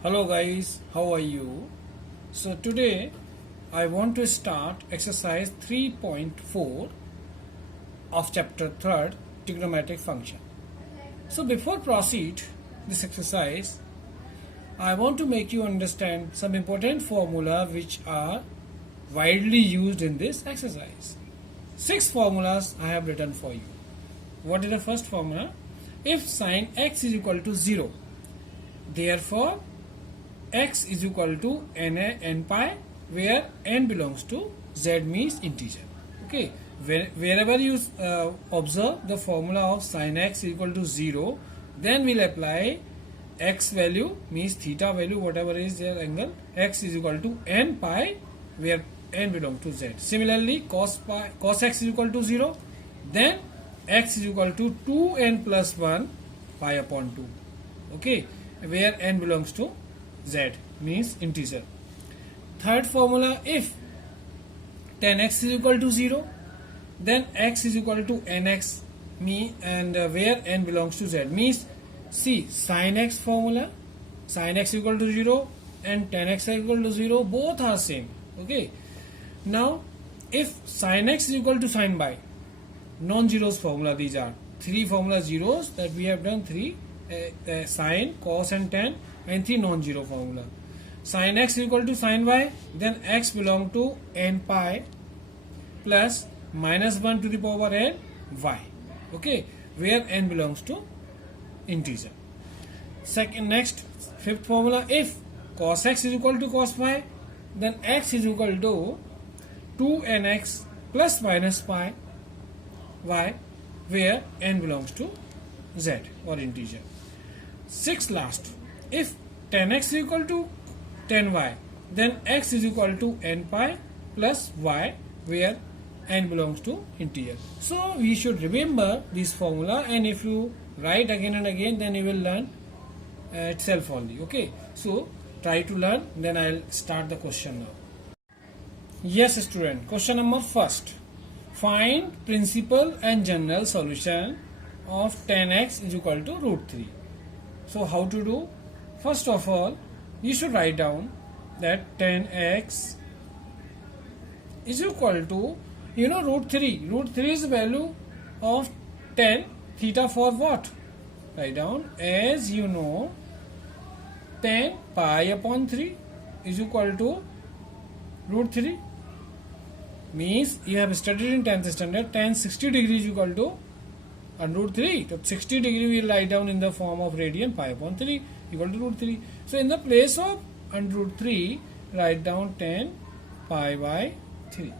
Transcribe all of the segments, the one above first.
Hello guys, how are you? So today I want to start exercise 3.4 of chapter 3rd trigonometric function. So before proceed this exercise, I want to make you understand some important formula which are widely used in this exercise. 6 formulas I have written for you. What is the first formula? If sin x is equal to 0, therefore x is equal to n pi, where n belongs to z means integer. Okay, wherever you observe the formula of sin x is equal to 0, then we'll apply x value means theta value, whatever is their angle, x is equal to n pi, where n belongs to z. Similarly, cos x is equal to 0, then x is equal to 2n plus 1 pi upon 2. Okay, where n belongs to z means integer. Third formula, if tan x is equal to 0, then x is equal to nx and where n belongs to z means, see, sin x formula, sin x equal to 0 and tan x equal to 0, both are same. Okay, now if sin x is equal to sin by, non-zeros formula, these are 3 formula zeros that we have done, 3 sin, cos and tan, and 3 non-zero formula. Sin x is equal to sin y, then x belong to n pi plus minus 1 to the power n y. Okay, where n belongs to integer. Next, fifth formula, if cos x is equal to cos pi, then x is equal to 2nx plus minus pi y, where n belongs to z or integer. Sixth last, if tan x is equal to tan y, then x is equal to n pi plus y, where n belongs to integer. So we should remember this formula, and if you write again and again, then you will learn itself only. Okay, so try to learn, then I'll start the question now. Yes student, question number first. Find principal and general solution of tan x is equal to root 3. So how to do? First of all, you should write down that tan x is equal to, root 3. Root 3 is the value of tan theta for what? Write down, as you know, tan pi upon 3 is equal to root 3. Means you have studied in 10th standard, tan 60 degrees is equal to under root 3. So 60 degree we will write down in the form of radian, pi upon 3 equal to root 3. So in the place of under root 3, write down tan pi by 3.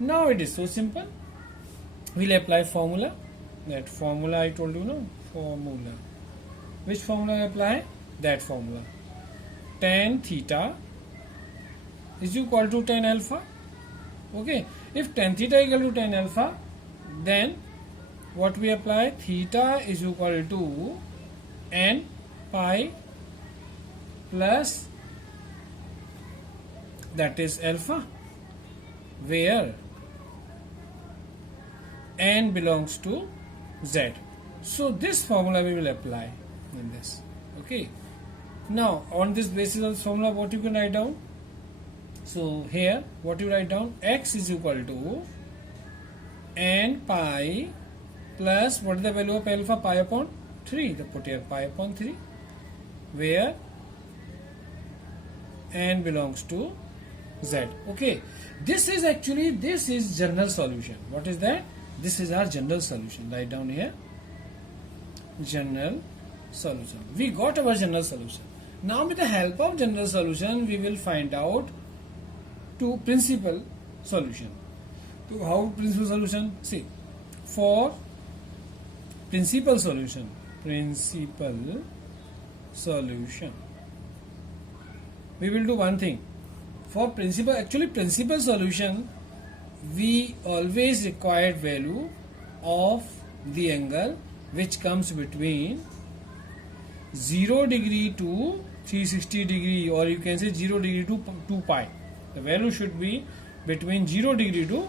Now it is so simple. We'll apply formula. That formula I told you, no? Formula. Which formula I apply? That formula. Tan theta is equal to tan alpha. Okay. If tan theta equal to tan alpha, then what we apply? Theta is equal to n pi plus, that is alpha, where n belongs to z. So this formula we will apply in this. Okay. Now on this basis of formula, what you can write down? So here what you write down? X is equal to n pi plus, what is the value of alpha? Pi upon 3. The put here pi upon 3, where n belongs to z. Okay, this is general solution. What is that? This is our general solution. Write down here, general solution. We got our general solution. Now with the help of general solution, we will find out to principal solution. So how principal solution? See, for principal solution, we will do one thing. For principal solution, we always require value of the angle which comes between 0 degree to 360 degree, or you can say 0 degree to 2 pi. The value should be between 0 degree to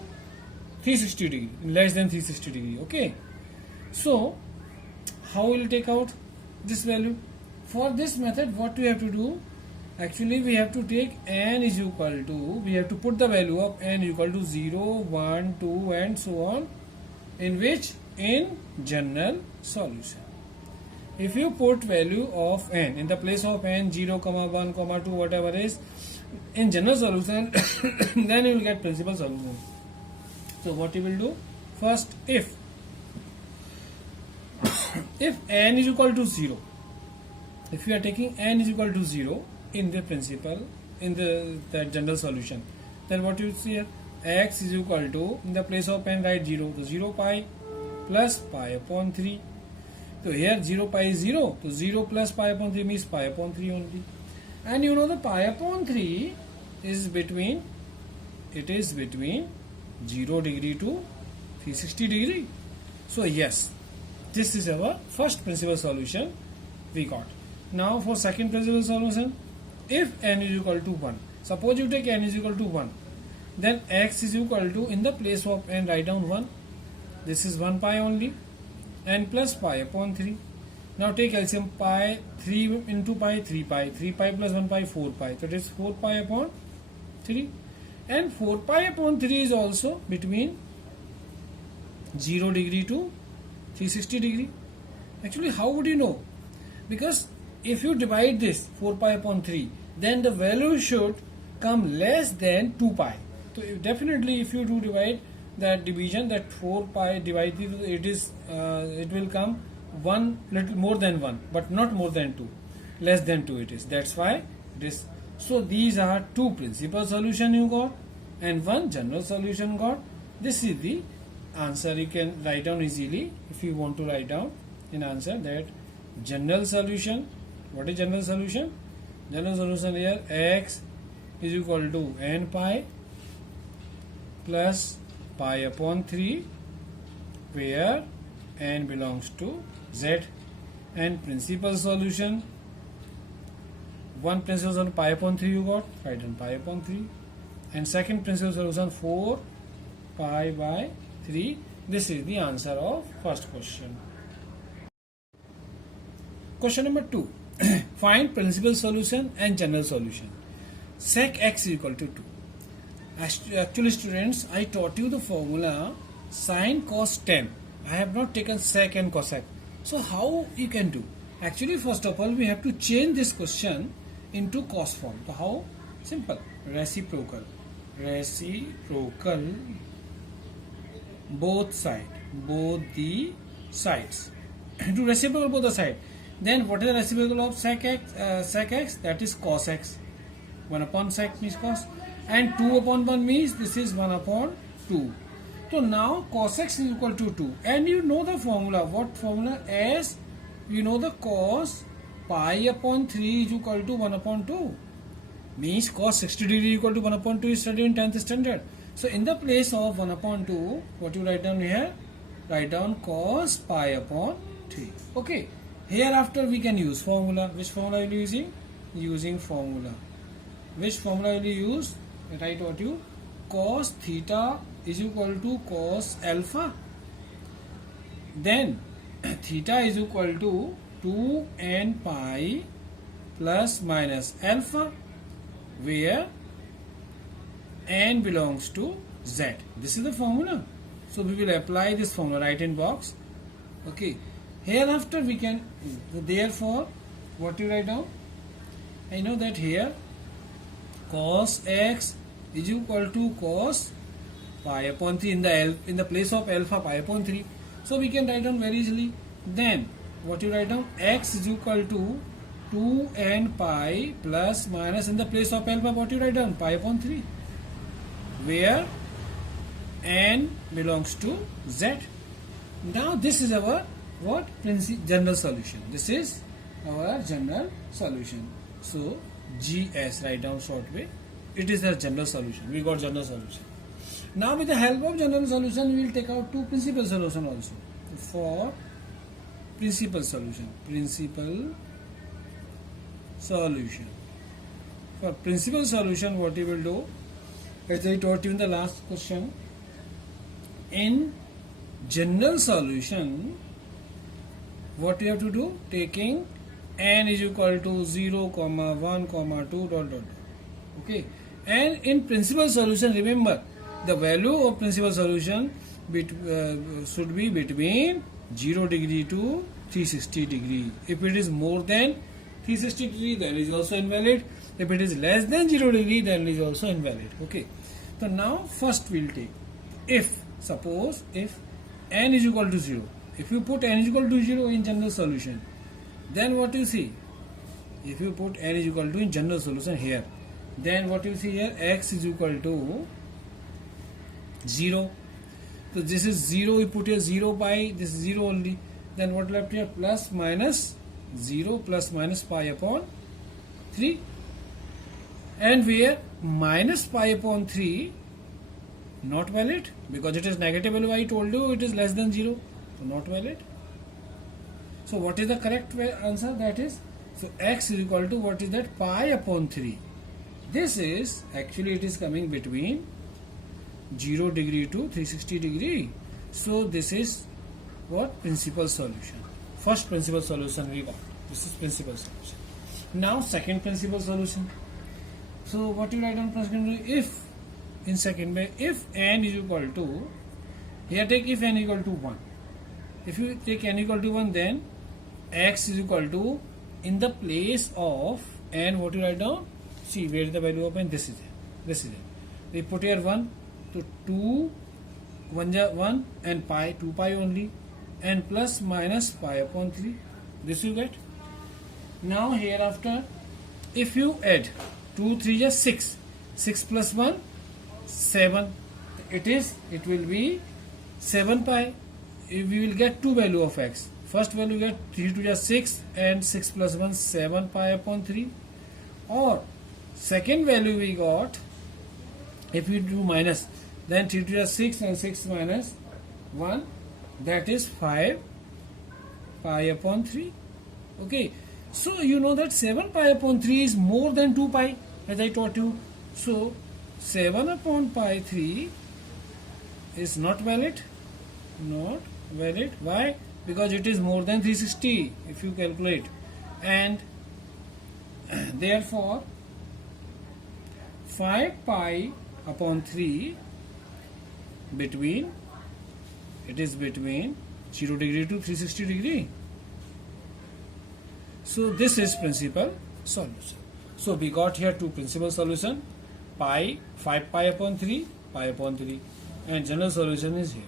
360 degree, less than 360 degree. Okay, so how will take out this value? For this method, what we have to do? Actually, we have to take n is equal to, we have to put the value of n equal to 0, 1, 2 and so on. In which? In general solution. If you put value of n in the place of n 0, 1, 2, whatever is in general solution, then you will get principal solution. So what you will do? First, if n is equal to 0, if you are taking n is equal to 0 in the principal, in the general solution, then what you see here? X is equal to, in the place of n write 0, so 0 pi plus pi upon 3. So here 0 pi is 0, so 0 plus pi upon 3 means pi upon 3 only. And you know the pi upon 3 is between, it is between 0 degree to 360 degree. So yes, this is our first principal solution we got. Now for second principal solution, if n is equal to 1, suppose you take n is equal to 1, then x is equal to, in the place of n write down 1, this is 1 pi only, n plus pi upon 3. Now take LCM, pi 3 into pi, 3 pi, 3 pi plus 1 pi, 4 pi, so it is 4 pi upon 3, and 4 pi upon 3 is also between 0 degree to 360 degree. Actually, how would you know? Because if you divide this 4 pi upon 3, then the value should come less than 2 pi. So definitely if you do divide that division, that 4 pi divided, it will come 1, little more than 1, but not more than 2, less than 2 it is. That's why this. So these are two principal solution you got and one general solution got. This is the answer. You can write down easily if you want to write down in answer that general solution. What is general solution? General solution here, x is equal to n pi plus pi upon 3, where n belongs to z. And principal solution, one principal solution pi upon 3 you got, write down pi upon 3, and second principal solution 4 pi by 3. This is the answer of first question. Question number 2. Find principal solution and general solution. Sec x is equal to 2. Actually students, I taught you the formula sin cos tan. I have not taken sec and cosec. So how you can do? Actually, first of all, we have to change this question into cos form. So how? Simple. Reciprocal. Reciprocal both sides. Both the sides. To reciprocal both the sides. Then what is the reciprocal of sec x? That is cos x. 1 upon sec means cos. And 2 upon 1 means this is 1 upon 2. So now cos x is equal to 2. And you know the formula. What formula? As you know the cos pi upon 3 is equal to 1 upon 2. Means cos 60 degree equal to 1 upon 2 is studied in 10th standard. So in the place of 1 upon 2, what you write down here? Write down cos pi upon 3. Okay. Hereafter we can use formula. Which formula are you using? Using formula. Which formula will you use? Write what you? Cos theta is equal to cos alpha. Then theta is equal to 2n pi plus minus alpha, where n belongs to z. This is the formula. So we will apply this formula. Write in box. Okay. Hereafter we can, therefore, what you write down? I know that here cos x is equal to cos pi upon 3 in the place of alpha pi upon 3. So we can write down very easily. Then what you write down? X is equal to 2n pi plus minus in the place of alpha, what you write down? Pi upon 3, where n belongs to z. Now this is our what? General solution. This is our general solution. So GS, write down short way. It is the general solution. We got general solution. Now with the help of general solution, we will take out two principal solution also. For principal solution. For principal solution, what you will do, as I taught you in the last question, in general solution, what you have to do? Taking n is equal to 0, 1, 2 dot dot dot. Okay, and in principal solution, remember the value of principal solution should be between 0 degree to 360 degree. If it is more than 360 degree, then it is also invalid. If it is less than 0 degree, then it is also invalid. Okay, so now first we'll take, if suppose if n is equal to 0, if you put n is equal to 0 in general solution, then what you see, if you put n is equal to in general solution here, then what you see here, x is equal to 0. So this is 0, we put here 0 pi, this is 0 only. Then what left here, plus minus 0 plus minus pi upon 3. And where minus pi upon 3 not valid, because it is negative value. I told you it is less than 0, so not valid. So what is the correct answer? That is, so x is equal to, what is that, pi upon 3. This is actually, it is coming between 0 degree to 360 degree. So this is what, principal solution. First principal solution we got. This is principal solution. Now second principal solution. So what you write down first? If in second way, if n is equal to, here take if n equal to 1. If you take n equal to 1, then x is equal to, in the place of n, what you write down? See where is the value of n? This is it. This is it. We put here 1, so 2, 1 and pi, 2 pi only, and plus minus pi upon 3. This you get. Now hereafter, if you add 2, 3 is 6. 6 plus 1, 7. It will be 7 pi. We will get two value of x. First value get 3 to just 6 and 6 plus 1, 7 pi upon 3. Or second value we got, if we do minus, then 3 to just 6 and 6 minus 1, that is 5 pi upon 3. Okay, so you know that 7 pi upon 3 is more than 2 pi, as I taught you. So 7 upon pi 3 is not valid. Not valid. Why? Because it is more than 360 if you calculate, and therefore 5 pi upon 3 between, it is between 0 degree to 360 degree. So this is principal solution. So we got here two principal solution, pi, 5 pi upon 3, pi upon 3, and general solution is here.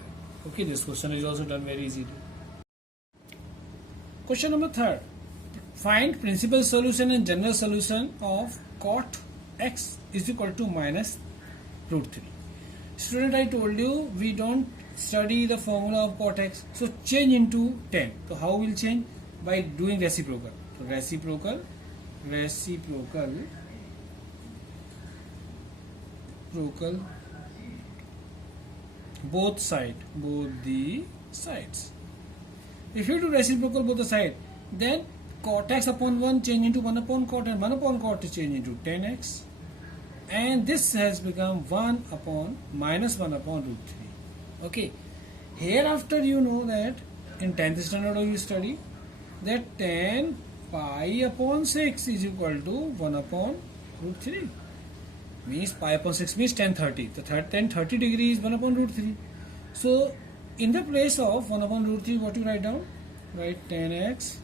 Okay, this question is also done very easily. Question number 3. Find principal solution and general solution of cot x is equal to minus root 3. Student, I told you we don't study the formula of cot x. So change into tan. So how will change? By doing reciprocal. So reciprocal, both the sides. If you do reciprocal both the side, then cot x upon 1 change into 1 upon cot, and 1 upon cot is change into tan x, and this has become 1 upon minus 1 upon root 3. Okay, hereafter you know that in 10th standard you study that tan pi upon 6 is equal to 1 upon root 3. Means pi upon 6 means tan 30. The tan 30 degree is 1 upon root 3. So in the place of 1 upon root 3, what you write down? Write tan x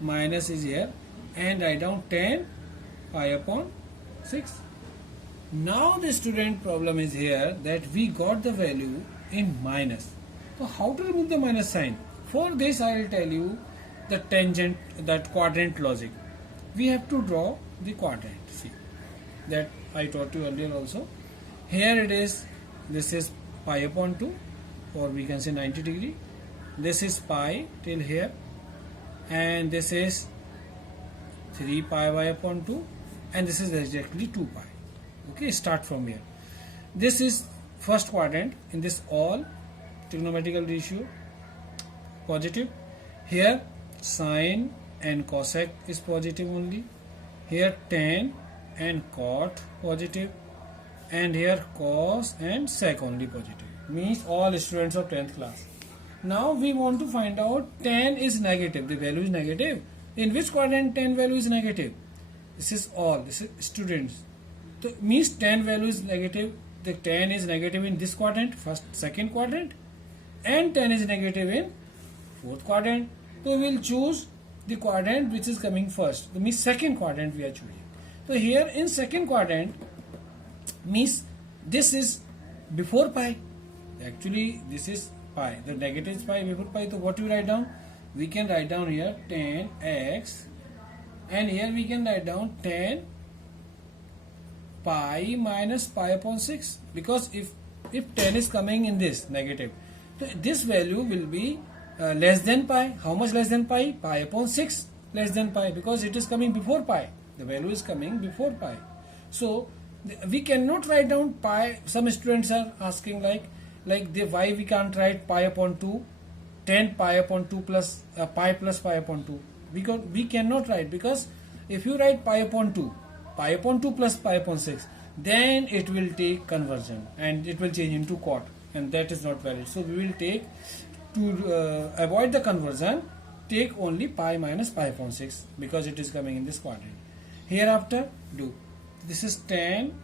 minus is here, and write down tan pi upon 6. Now the student problem is here that we got the value in minus. So how to remove the minus sign? For this I will tell you the tangent, that quadrant logic. We have to draw the quadrant. See, that I taught you earlier also. Here it is, this is pi upon 2, or we can say 90 degree. This is pi till here, and this is 3 pi y upon 2, and this is exactly 2 pi. Okay, start from here. This is first quadrant. In this all trigonometrical ratio positive. Here sine and cosec is positive only. Here tan and cot positive, and here cos and sec only positive. Means all students of 10th class. Now we want to find out tan is negative. The value is negative. In which quadrant tan value is negative? This is all. This is students. So means tan value is negative. The tan is negative in this quadrant, second quadrant, and tan is negative in fourth quadrant. So we will choose the quadrant which is coming first. The means second quadrant we are choosing. So here in second quadrant means this is before pi. Actually this is pi. The negative is pi before pi. So what we write down? We can write down here tan x, and here we can write down tan pi minus pi upon 6, because if tan is coming in this negative, so this value will be less than pi. How much less than pi? Pi upon 6 less than pi, because it is coming before pi. The value is coming before pi. So we cannot write down pi. Some students are asking why we can't write pi upon 2, tan pi upon 2 plus pi plus pi upon 2. We cannot write, because if you write pi upon 2 plus pi upon 6, then it will take conversion and it will change into quad, and that is not valid. So we will take, to avoid the conversion, take only pi minus pi upon 6, because it is coming in this quadrant. Hereafter do, this is tan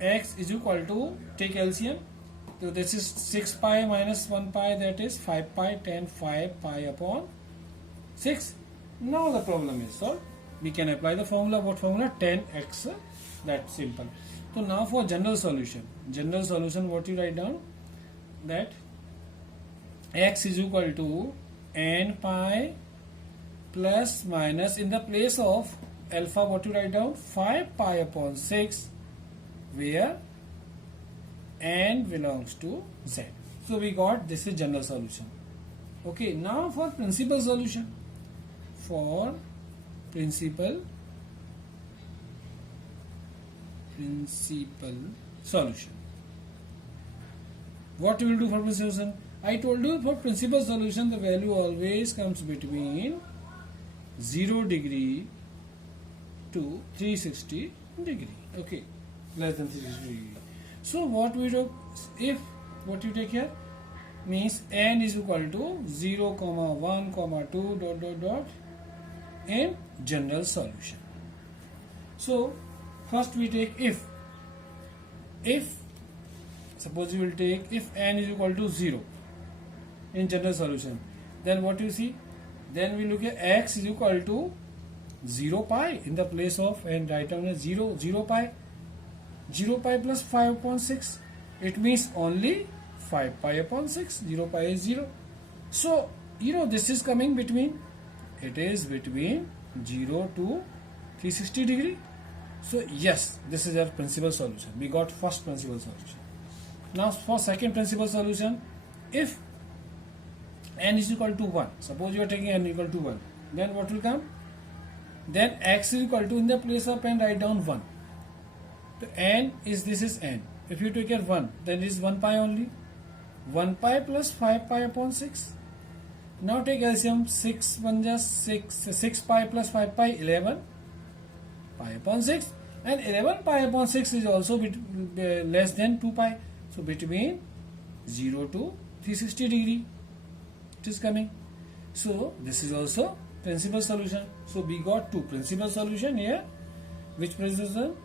x is equal to, take LCM. So this is 6 pi minus 1 pi, that is 5 pi, tan 5 pi upon 6. Now the problem is solved. We can apply the formula. What formula? Tan x. That's simple. So now for general solution. General solution, what you write down? That x is equal to n pi plus minus, in the place of alpha, what you write down? 5 pi upon 6, where n belongs to z. So we got, this is general solution. Okay, now for principal solution. For principal solution, what we will do for principal solution? I told you, for principal solution the value always comes between 0 degree to 360 degree. Okay, less than 360 degree. So what we do, if what you take here means n is equal to 0, 1, 2 ... in general solution. So first we take if suppose you will take if n is equal to 0 in general solution, then what you see, then we look at x is equal to 0 pi, in the place of n write down as 0 pi plus 5 upon 6, it means only 5 pi upon 6. 0 pi is 0. So this is coming between, it is between 0 to 360 degree. So yes, this is our principal solution. We got first principal solution. Now for second principal solution, if n is equal to 1, suppose you are taking n equal to 1, then what will come? Then x is equal to, in the place of n write down 1. So n is, this is n. If you take here 1, then it is 1 pi only. 1 pi plus 5 pi upon 6. Now take LCM, 6 1 just 6 pi plus 5 pi, 11 pi upon 6, and 11 pi upon 6 is also less than 2 pi. So between 0 to 360 degree it is coming. So this is also principal solution. So we got two principal solution here. Which principal solution?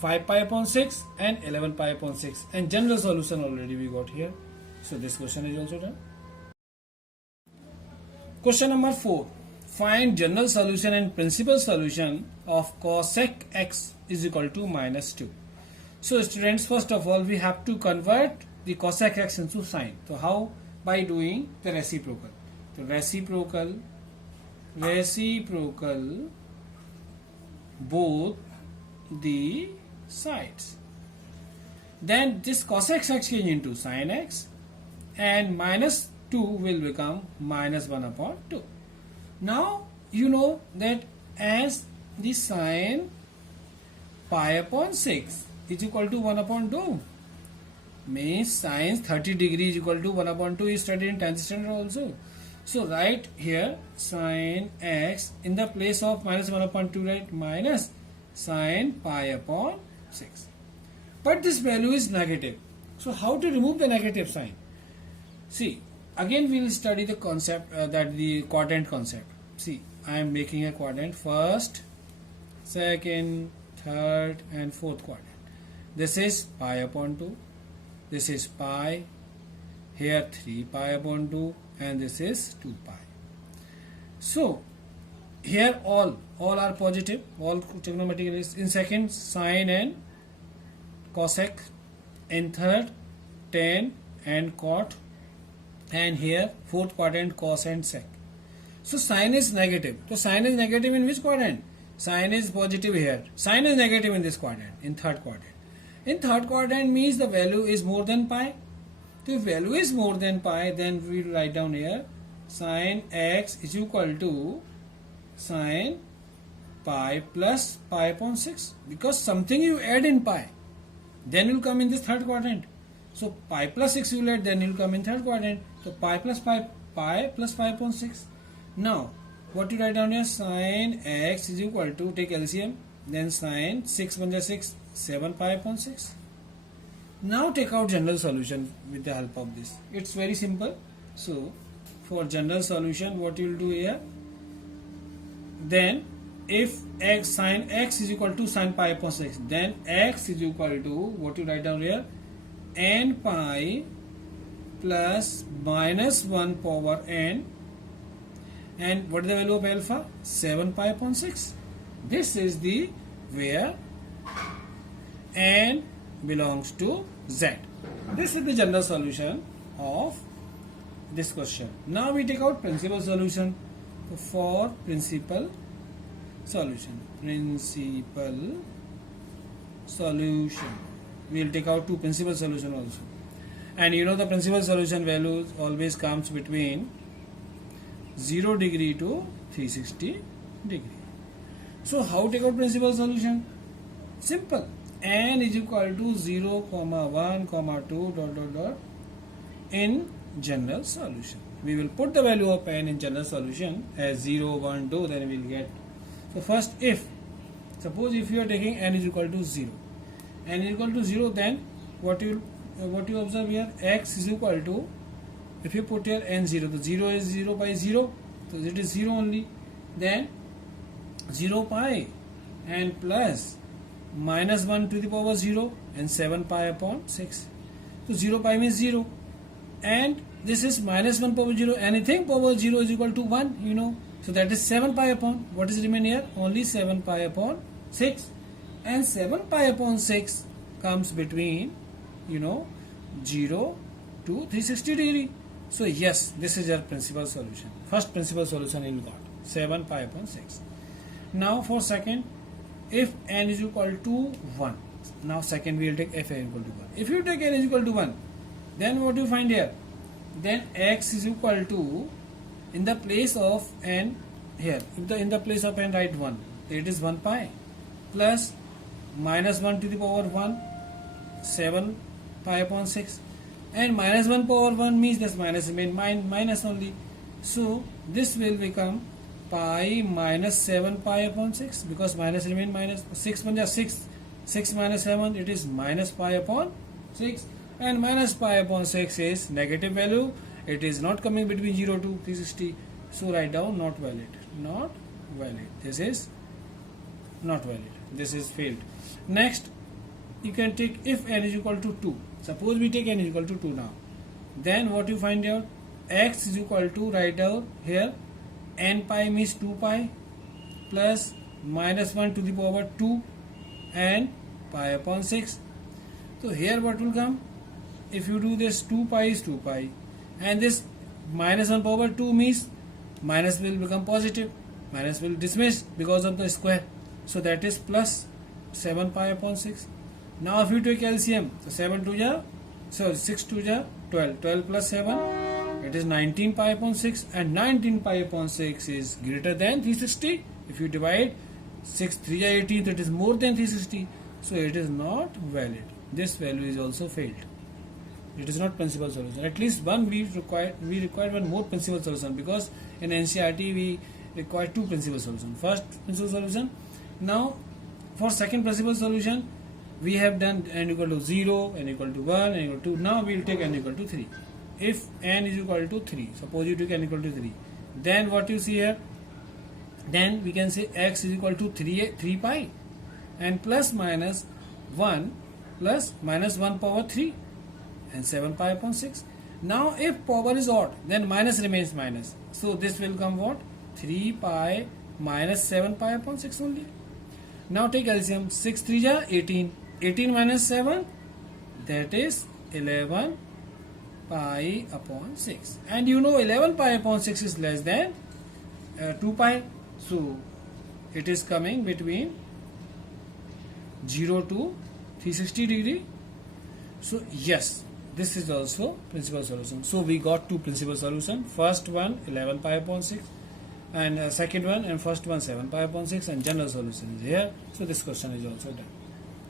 5 pi upon 6 and 11 pi upon 6, and general solution already we got here. So this question is also done. Question number 4. Find general solution and principal solution of cosec x is equal to minus 2. So students, first of all we have to convert the cosec x into sine. So how? By doing the reciprocal. So reciprocal both the sides. Then this cosec x change into sin x, and minus 2 will become minus 1 upon 2. Now you know that as the sine pi upon 6 is equal to 1 upon 2, means sine 30 degree is equal to 1 upon 2 is studied in 10th standard also. So write here sine x, in the place of minus 1 upon 2 write minus sine pi upon 6. But this value is negative. So how to remove the negative sign? See, again we will study the concept that the quadrant concept. See, I am making a quadrant, first, second, third and fourth quadrant. This is pi upon 2, this is pi, here 3 pi upon 2 and this is 2 pi. So here all are positive, all trigonometric is in second sine and cosec, in third tan and cot, and here fourth quadrant cos and sec. So sine is negative. So sine is negative in which quadrant? Sine is positive here. Sine is negative in this quadrant, in third quadrant. In third quadrant means the value is more than pi. So if value is more than pi, then we will write down here sine x is equal to sine pi plus pi upon 6, because something you add in pi, then will come in this third quadrant. So pi plus 6 you will add, then it will come in third quadrant. So pi plus pi plus pi upon 6. Now what you write down here, sine x is equal to, take LCM, then sine 6 1 6, 7 pi upon 6. Now take out general solution with the help of this. It's very simple. So for general solution, what you will do here, then if x sine x is equal to sine pi upon 6, then x is equal to, what you write down here, n pi plus minus 1 power n, and what is the value of alpha? 7 pi upon 6. This is the where n belongs to z. This is the general solution of this question. Now we take out principal solution. For principal solution, we will take out two principal solution also. And you know the principal solution value always comes between 0 degree to 360 degree. So how take out principal solution? Simple. N is equal to 0, 1, 2 ... in general solution. We will put the value of n in general solution as 0, 1, 2, then we will get. So first, if suppose if you are taking n is equal to 0, n is equal to 0, then what you observe here, x is equal to, if you put here n 0, the 0 is 0 by 0, so it is 0 only, then 0 pi and plus minus 1 to the power 0 and 7 pi upon 6. So 0 pi means 0, and this is minus 1 power 0, anything power 0 is equal to 1, you know, so that is 7 pi upon, what is remain here? Only 7 pi upon 6, and 7 pi upon 6 comes between, you know, 0 to 360 degree. So yes, this is your principal solution. First principal solution you got 7 pi upon 6. Now for second, if n is equal to 1, now second we will take f n equal to 1. If you take n is equal to 1, then what do you find here? Then x is equal to, in the place of n here, in the place of n write 1, it is 1 pi plus minus 1 to the power 1, 7 pi upon 6, and minus 1 power 1 means this minus remain minus only. So this will become pi minus 7 pi upon 6, because minus remain minus. 6 1 is 6, 6 minus 7, it is minus pi upon 6, and minus pi upon 6 is negative value. It is not coming between 0 to 360. So write down not valid. Not valid. This is not valid. This is failed. Next, you can take if n is equal to 2. Suppose we take n is equal to 2 now. Then what you find out? X is equal to, write down here, n pi means 2 pi plus minus 1 to the power 2 and pi upon 6. So here what will come? If you do this, 2 pi is 2 pi, and this minus 1 power 2 means minus will become positive, minus will dismiss because of the square, so that is plus 7 pi upon 6. Now if you take LCM, so 7 2 ja, so 6 2 ja 12, 12 plus 7, it is 19 pi upon 6, and 19 pi upon 6 is greater than 360. If you divide 6 3 ja 18, that is more than 360, so it is not valid. This value is also failed. It is not principal solution. At least one we require one more principal solution, because in NCERT we require two principal solutions. First principal solution. Now for second principal solution, we have done n equal to 0, n equal to 1, n equal to 2. Now we will take n equal to 3. if n is equal to 3, suppose you take n equal to 3, then what you see here, then we can say x is equal to 3 pi and plus minus 1 plus minus 1 power 3 and 7 pi upon 6. Now if power is odd, then minus remains minus, so this will come what, 3 pi minus 7 pi upon 6 only. Now take LCM, 6 3 ja 18, 18 minus 7, that is 11 pi upon 6, and you know 11 pi upon 6 is less than 2 pi, so it is coming between 0 to 360 degree. So yes, this is also principal solution. So we got two principal solution. First one 11 pi upon 6 and second one and first one 7 pi upon 6, and general solution is here. So this question is also done.